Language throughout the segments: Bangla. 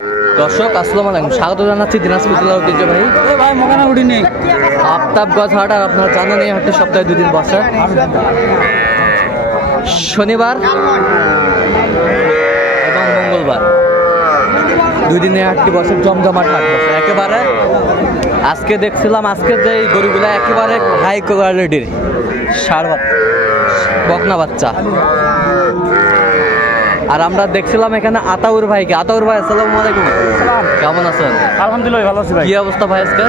দর্শক আসসালামু আলাইকুম, স্বাগত জানাচ্ছি দিনাজপুর জেলার ঐতিহ্যবাহী ভাই মকানা উঠি নেই আফতাবগঞ্জ হাট। আর আপনারা জানেন এই হাটে সপ্তাহে 2 দিন বসে, শনিবার এবং মঙ্গলবার। 2 দিনে হাটটি বসে, জমজমাট হাট বসে একেবারে। আজকে দেখছিলাম আজকে যে এই গরুগুলো একেবারে হাই কোয়ালিটির ষাঁড় বকনা বাচ্চা। আর আমরা দেখছিলাম এখানে আতাউর ভাইকে। আতাউর ভাই আসসালামু আলাইকুম, কেমন আছেন? আলহামদুলিল্লাহ ভালো আছি ভাই। কি অবস্থা ভাই আজকে?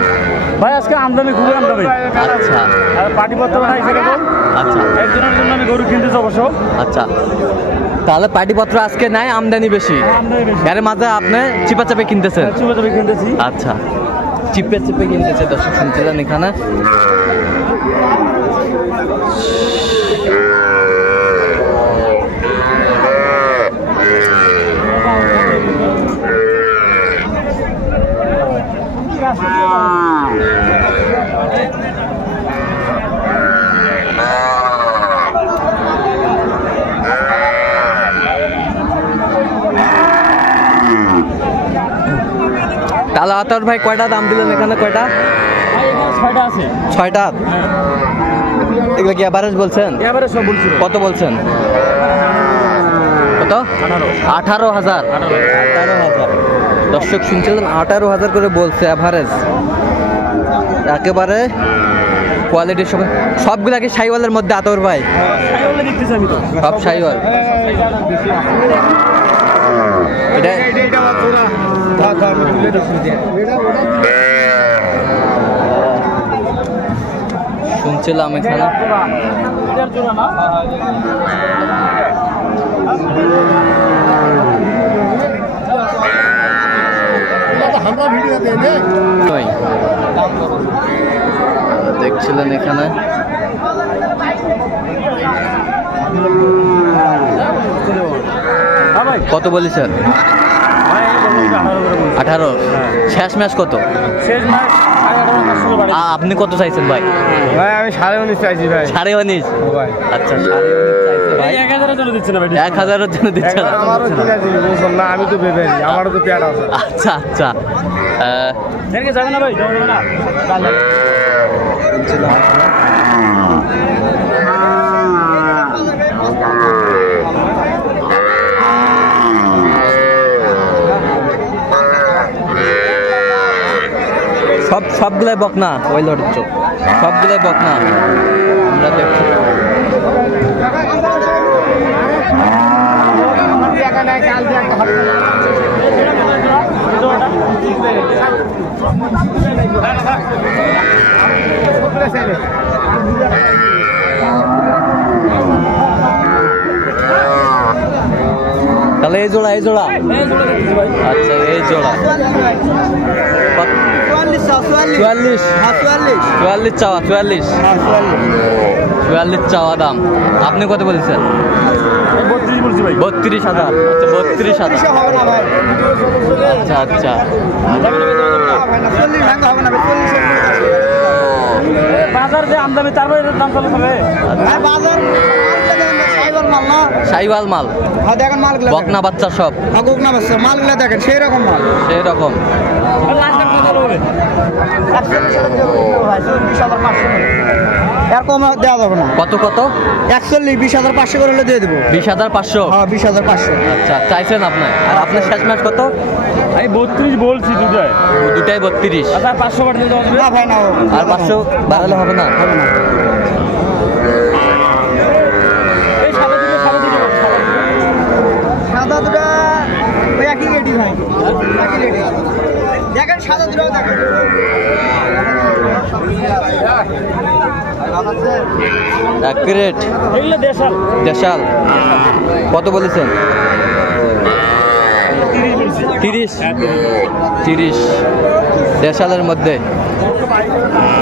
ভাই আজকে আমদানি খুবই আমদানি। আচ্ছা, আর পাটিপত্র নাই সেরকম। আচ্ছা, একজনের জন্য আমি গরু কিনতেছি অবশ্য। আচ্ছা, তাহলে পাটিপত্র আজকে নাই, আমদানি বেশি। আমদানি বেশি। এর মাঝে আপনি চিপা চাপে কিনতেছেন? চুপে চুপে কিনতেছি। আচ্ছা, চিপে চিপে কিনতেছে। দর্শক শুনছিলেন এখানে। তাহলে আতাউর ভাই কয়টা দাম দিলেন এখানে? কয়টা? 6টা আছে। 6টা? এগুলো কি এভারেজ বলছেন? এবারে সব বলছি। কত বলছেন? কত? 18,000। 18,000 দর্শক শুনছিলেন, 18,000 করে বলছে এভারেজ। একেবারে কোয়ালিটির সবগুলা কি শাইওয়ালের মধ্যে? আতাউর ভাই সব শাইওয়াল। এটা শুনছিলাম এখানে। দেখছিলেন এখানে। কত বলেছেন? 18। শেষ ম্যাচ কত? আপনি কত চাইছেন ভাই? ভাই আমি 19.5 চাইছি ভাই। 19.5? আচ্ছা, 19.5 চাইছে ভাই। 1000-এর জন্য দিচ্ছে না ভাই। 1000-এর জন্য দিচ্ছে না। আমারও কিনা দিবি বলছেন না, আমি তো ভেবে নি, আমারও তো পেট আছে। আচ্ছা আচ্ছা, দেখে যাবে না ভাই, যাবে না। সবগুলাই বকনা, ওই লড়ের চোখ সবগুলাই বকনা। আমরা দেখছি তাহলে এই জোড়া আচ্ছা, এই জোড়া 44 চাওয়া। 44 চাওয়া দাম। আপনি কত বলছেন? 32 বলছি ভাই। 32,000। আচ্ছা, 32,000। আচ্ছা আচ্ছা, বাজার যে আমদানি তারপরে দাম চলে যাবে। শাইওয়াল মাল, বকনা বাচ্চা সব মালগুলো দেখেন সেই রকম মাল। সেই রকম। এরকম দেওয়া যাবে না। কত কত? 41 20,500 করে হলে দিয়ে দেবো। 20,500? হ্যাঁ, 20,500। আচ্ছা, চাইছেন আপনি? আর আপনার শেষ ম্যাচ কত? আমি 32 বলছি। দুটাই 32। আচ্ছা, 500 বাড়তে দেওয়া যাবে না ভাই? না, আর 500 বাড়ালে হবে না? হবে না। এই সাদা দুটো ওই একই রেডি ভাই, একই রেডি। দেখেন সাদা দুটো দেখেন। অ্যাকুরেট। এগুলো দেশাল। কত বলেছেন? 30 দেশালের মধ্যে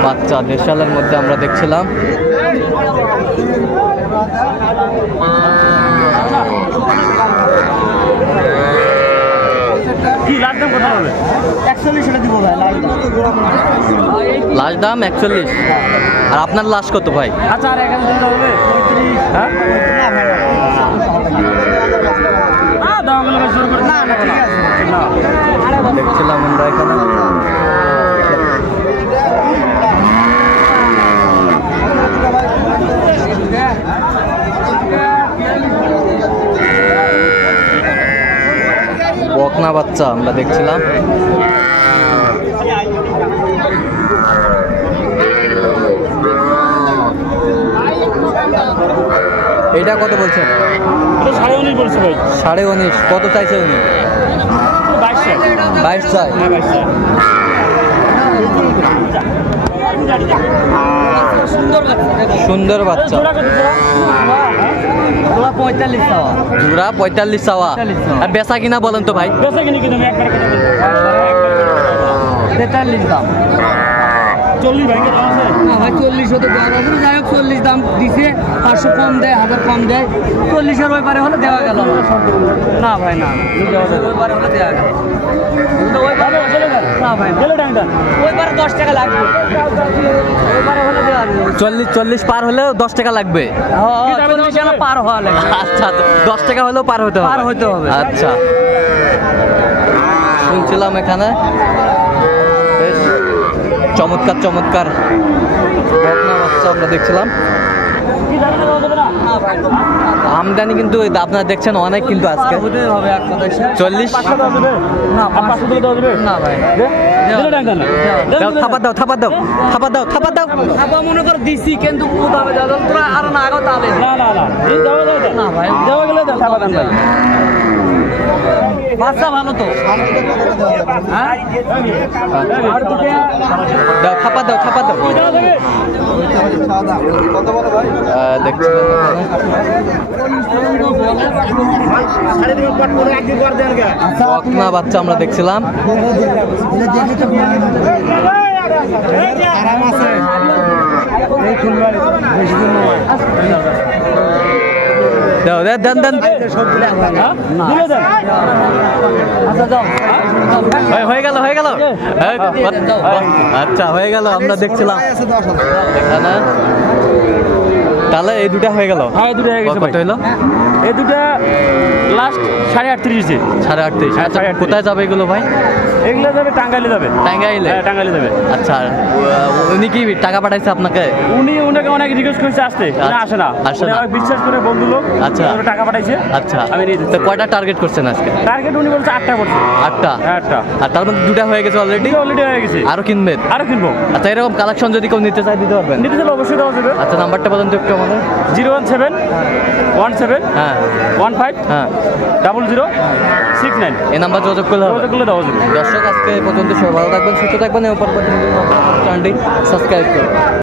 বাচ্চা। দেশালের মধ্যে আমরা দেখছিলাম। কি লাস্ট দাম কত হবে? 41 টাকা দিব ভাই। লাস্ট দাম 41। আর আপনার লাস্ট কত ভাই? আচ্ছা, আর এখানে দিতে হবে 35। হ্যাঁ, দামগুলো জোর করে না, ঠিক আছে না। দেখছিলাম আমরা এখানে। বকনা বাচ্চা আমরা দেখছিলাম। এটা কত বলছেন? 19.5 বলছে ভাই। 19.5 কত চাইছে উনি? 22 চাই। সুন্দর বাচ্চা। জোড়া 45 চাওয়া। জোড়া 45 চাওয়া। আর বেচা কিনা বলেন তো ভাই? বেচা কিনা কিন্তু 43 দাম। 40 ভাই দাম আছে না ভাই 40 হতে দেওয়া যাবে না। যাই হোক 40 দাম দিছে, 500 কম দেয়, 1000 কম দেয়। 40-এর ওই পারে হলে দেওয়া গেল না ভাই, না ওই পারে হলে দেওয়া গেল না ভাই, ওই পারে 10 টাকা লাগবে, ওই পারে হলে দেওয়া যাবে। 40 পার হলেও 10 টাকা লাগবে। 40 টাকা পার হওয়া লাগবে। আচ্ছা 10 টাকা হলেও পার হতে হবে। আচ্ছা শুনছিলাম এখানে বেশ চমৎকার চমৎকার বকনা বাচ্চা আমরা দেখছিলাম। আমদানি কিন্তু আপনারা দেখছেন অনেক, কিন্তু আজকে 40 না 500 দিলে দেওয়া যাবে না ভাই। থাপা দাও থাপা দাও থাপা দাও থাপা দাও। থাপা মনে কর দিছি, কিন্তু কোথাবে দাদা তোরা আর না আগো তালে না ভাই, দেওয়া গেলে থাপা দাম ভাই। বাচ্চা ভালো তো, হ্যাঁ দাও থাপা দাও থাপা দাও। দেখছিলাম বকনা বাচ্চা আমরা দেখছিলাম। দেন দেন হয়ে গেল হয়ে গেল। আচ্ছা হয়ে গেল, আমরা দেখছিলাম এখানে। তাহলে এই দুটা হয়ে গেল। হ্যাঁ এই দুটো হয়ে গেছে। কত হলো? এই দুটা লাস্ট 38.5। 38.5। আচ্ছা কোথায় যাবে এগুলো ভাই? এগুলো যাবে টাঙ্গাইলে যাবে। টাঙ্গাইলে? হ্যাঁ টাঙ্গাইলে যাবে। আচ্ছা উনি কি টাকা পাঠাইছে আপনাকে? ওনাকে অনেক রিকোয়েস্ট করেছে আসতে, উনি আসে না। আসে না। বিশ্বাস করে বন্ধু লোক আচ্ছা টাকা পাঠাইছে। আচ্ছা আমি নিয়ে তো কয়টা টার্গেট করছেন আজকে? টার্গেট উনি বলছে 8টা করছে। 8টা? হ্যাঁ 8টা। আর তার মধ্যে দুটা হয়ে গেছে অলরেডি? অলরেডি হয়ে গেছে। আরো কিনবেন? আরো কিনবো। আচ্ছা এরকম কালেকশন যদি কেউ নিতে চায় দিতে পারবেন? নিতে চাইলে অবশ্যই দেওয়া যাবে। আচ্ছা নাম্বারটা বলেন তো একটু আমাদের। 01717 হ্যাঁ 15 হ্যাঁ 0069। এই নাম্বার যোগাযোগ করলে হবে? যোগাযোগ করলে দেওয়া যাবে। দর্শক আজকে এই পর্যন্ত সবাই ভালো থাকবেন, সুস্থ থাকবেন এবং পরবর্তী চ্যানেলটি সাবস্ক্রাইব করুন।